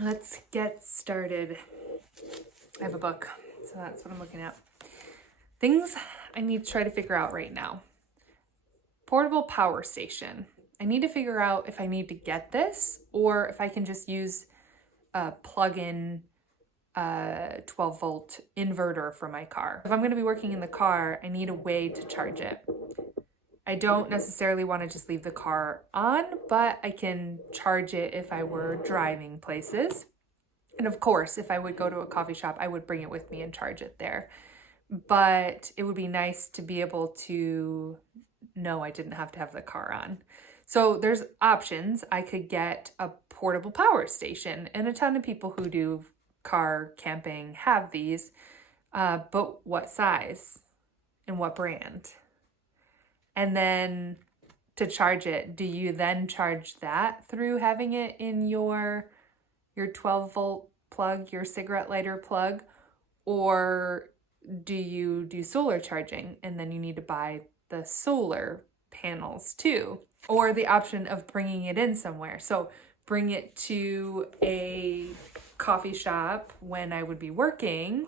Let's get started. I have a book, so that's what I'm looking at. Things I need to try to figure out right now. Portable power station. I need to figure out if I need to get this or if I can just use a plug-in 12-volt inverter for my car. If I'm going to be working in the car, I need a way to charge it. I don't necessarily want to just leave the car on, but I can charge it if I were driving places. And of course, if I would go to a coffee shop, I would bring it with me and charge it there. But it would be nice to be able to know I didn't have to have the car on. So there's options. I could get a portable power station, and a ton of people who do car camping have these, but what size and what brand? And then to charge it, do you then charge that through having it in your 12-volt plug, your cigarette lighter plug, or do you do solar charging and then you need to buy the solar panels too? Or the option of bringing it in somewhere. So bring it to a coffee shop when I would be working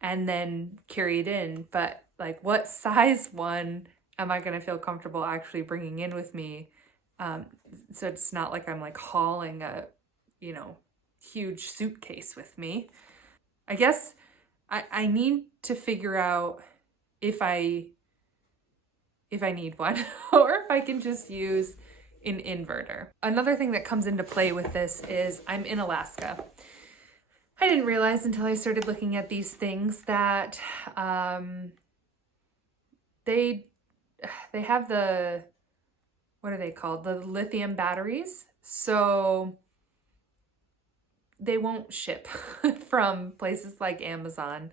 and then carry it in. But like, what size one am I going to feel comfortable actually bringing in with me? So it's not like I'm like hauling a, huge suitcase with me. I guess I need to figure out if I need one or if I can just use an inverter. Another thing that comes into play with this is I'm in Alaska. I didn't realize until I started looking at these things that they have the, what are they called? The lithium batteries. So they won't ship from places like Amazon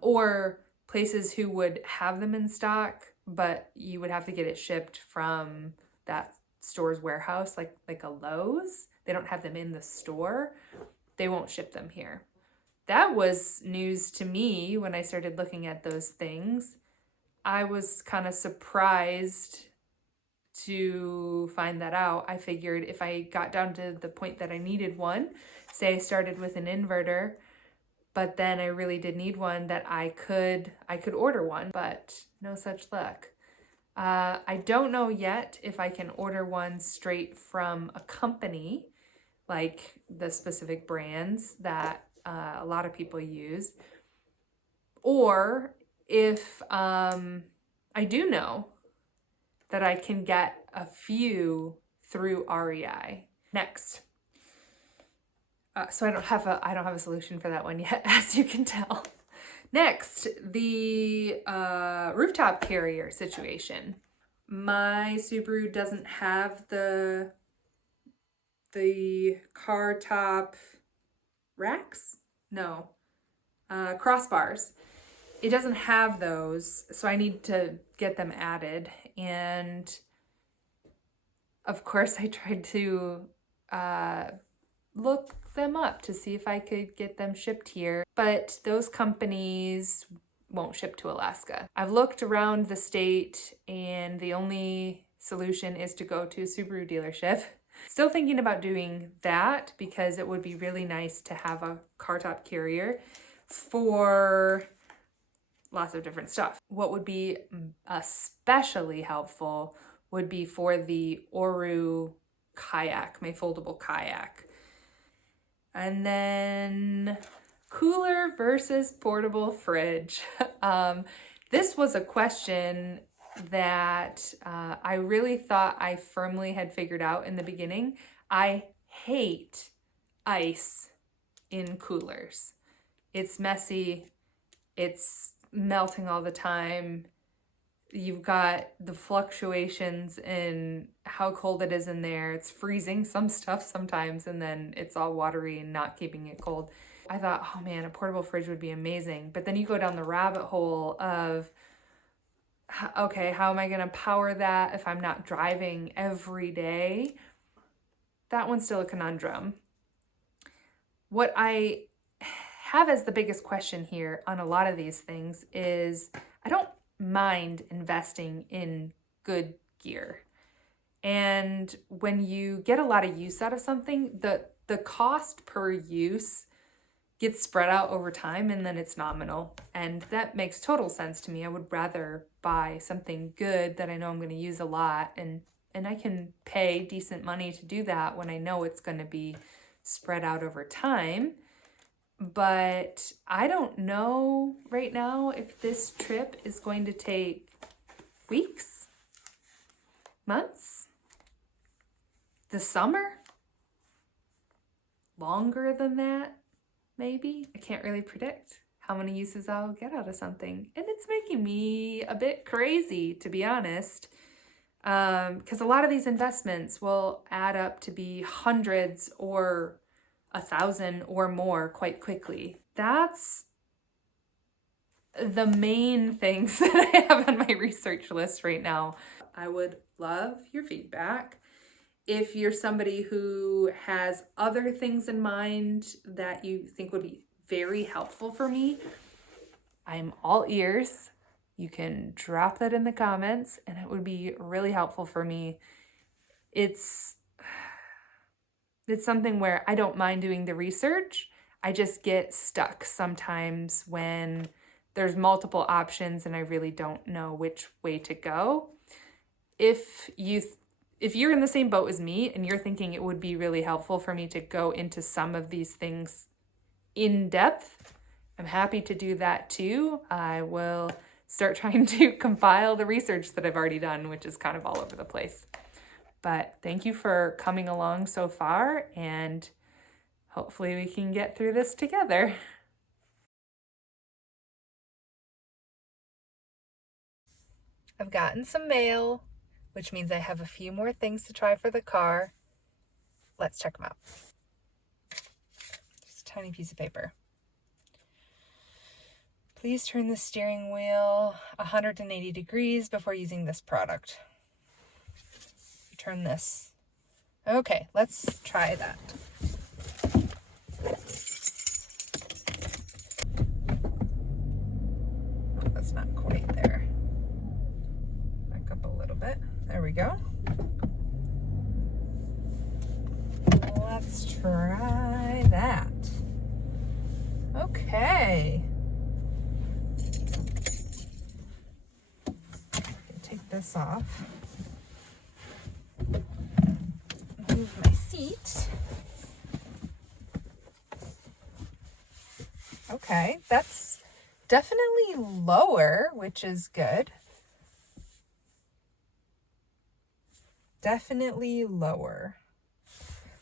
or places who would have them in stock, but you would have to get it shipped from that store's warehouse, like a Lowe's. They don't have them in the store. They won't ship them here. That was news to me when I started looking at those things. I was kind of surprised to find that out. I figured if I got down to the point that I needed one, say I started with an inverter, but then I really did need one, that I could order one, but no such luck. I don't know yet if I can order one straight from a company, like the specific brands that a lot of people use, or if I do know that I can get a few through REI. Next. So I don't have a solution for that one yet, as you can tell. Next, the rooftop carrier situation. My Subaru doesn't have the car top racks? No, crossbars. It doesn't have those, so I need to get them added. And of course, I tried to look them up to see if I could get them shipped here, but those companies won't ship to Alaska. I've looked around the state and the only solution is to go to a Subaru dealership. Still thinking about doing that because it would be really nice to have a car top carrier for lots of different stuff. What would be especially helpful would be for the Oru kayak, my foldable kayak. And then cooler versus portable fridge. This was a question that I really thought I firmly had figured out in the beginning. I hate ice in coolers. It's messy. It's melting all the time. You've got the fluctuations in how cold it is in there. It's freezing some stuff sometimes, and then it's all watery and not keeping it cold. I thought, oh man, a portable fridge would be amazing. But then you go down the rabbit hole of, okay, how am I gonna power that if I'm not driving every day? That one's still a conundrum. What I have as the biggest question here on a lot of these things is I don't mind investing in good gear. And when you get a lot of use out of something, the the cost per use gets spread out over time and then it's nominal. And that makes total sense to me. I would rather buy something good that I know I'm going to use a lot, and I can pay decent money to do that when I know it's going to be spread out over time. But I don't know right now if this trip is going to take weeks, months, the summer, longer than that, maybe. I can't really predict how many uses I'll get out of something. And it's making me a bit crazy, to be honest, because a lot of these investments will add up to be hundreds or 1,000 or more quite quickly. That's the main things that I have on my research list right now. I would love your feedback. If you're somebody who has other things in mind that you think would be very helpful for me, I'm all ears. You can drop that in the comments and it would be really helpful for me. It's something where I don't mind doing the research. I just get stuck sometimes when there's multiple options and I really don't know which way to go. If you're in the same boat as me and you're thinking it would be really helpful for me to go into some of these things in depth, I'm happy to do that too. I will start trying to compile the research that I've already done, which is kind of all over the place. But thank you for coming along so far, and hopefully we can get through this together. I've gotten some mail, which means I have a few more things to try for the car. Let's check them out. Just a tiny piece of paper. Please turn the steering wheel 180 degrees before using this product. Turn this. Okay, let's try that. That's not quite there. Back up a little bit. There we go. Let's try that. Okay. Take this off. Move my seat. Okay, that's definitely lower, which is good. Definitely lower.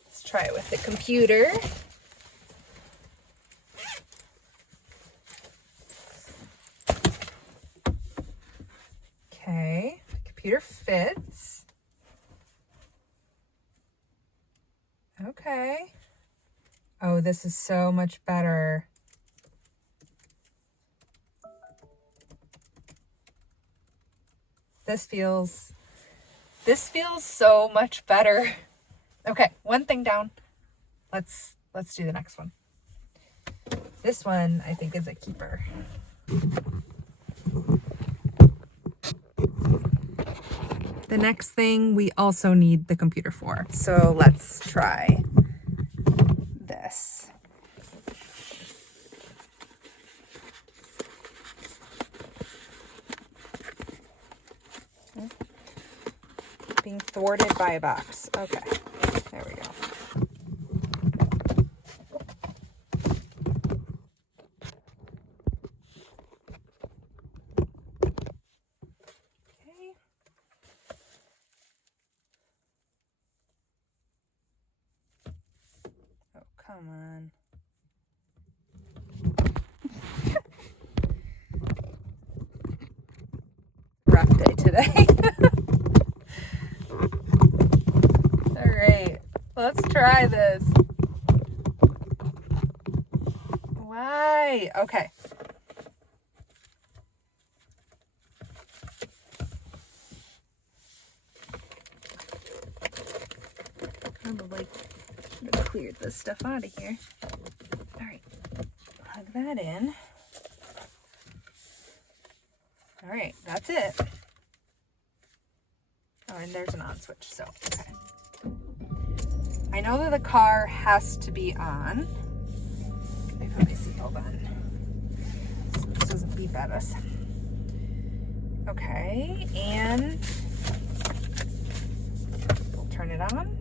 Let's try it with the computer. Okay, the computer fits. Okay. Oh, this is so much better. This feels so much better. Okay, one thing down. Let's do the next one. This one I think is a keeper. The next thing we also need the computer for. So let's try this. Being thwarted by a box. Okay, there we go. Okay. Oh, come on. Rough day today. Let's try this. Why? Okay. Probably should have cleared this stuff out of here. All right. Plug that in. All right, that's it. Oh, and there's an on switch, so okay. I know that the car has to be on. Let me put my seatbelt on so this doesn't beep at us. Okay, and we'll turn it on.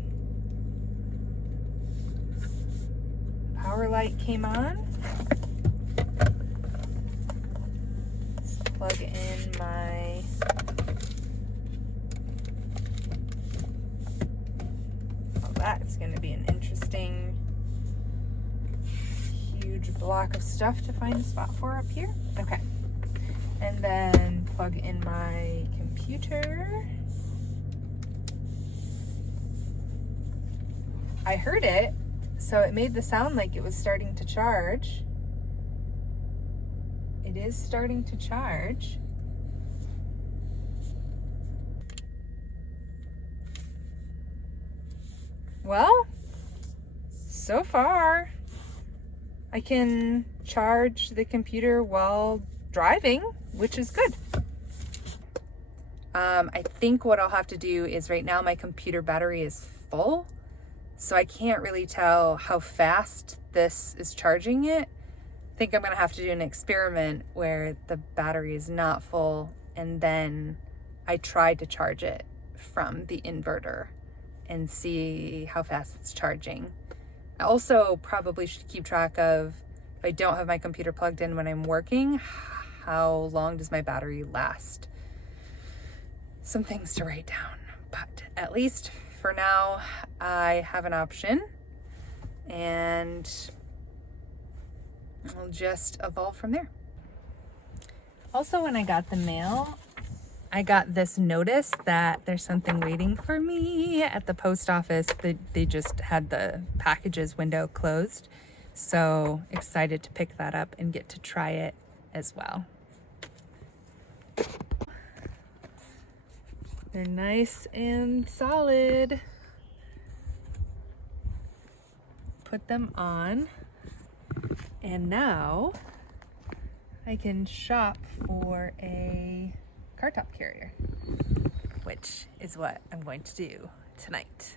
Power light came on. Let's plug in my that's going to be an interesting, huge block of stuff to find a spot for up here. Okay. And then plug in my computer. I heard it, so it made the sound like it was starting to charge. It is starting to charge. Well, so far, I can charge the computer while driving, which is good. I think what I'll have to do is right now my computer battery is full, so I can't really tell how fast this is charging it. I think I'm gonna have to do an experiment where the battery is not full and then I try to charge it from the inverter and see how fast it's charging. I also probably should keep track of, if I don't have my computer plugged in when I'm working, how long does my battery last? Some things to write down, but at least for now, I have an option and I'll just evolve from there. Also, when I got the mail, I got this notice that there's something waiting for me at the post office. They just had the packages window closed. So excited to pick that up and get to try it as well. They're nice and solid. Put them on. And now I can shop for a car top carrier, which is what I'm going to do tonight.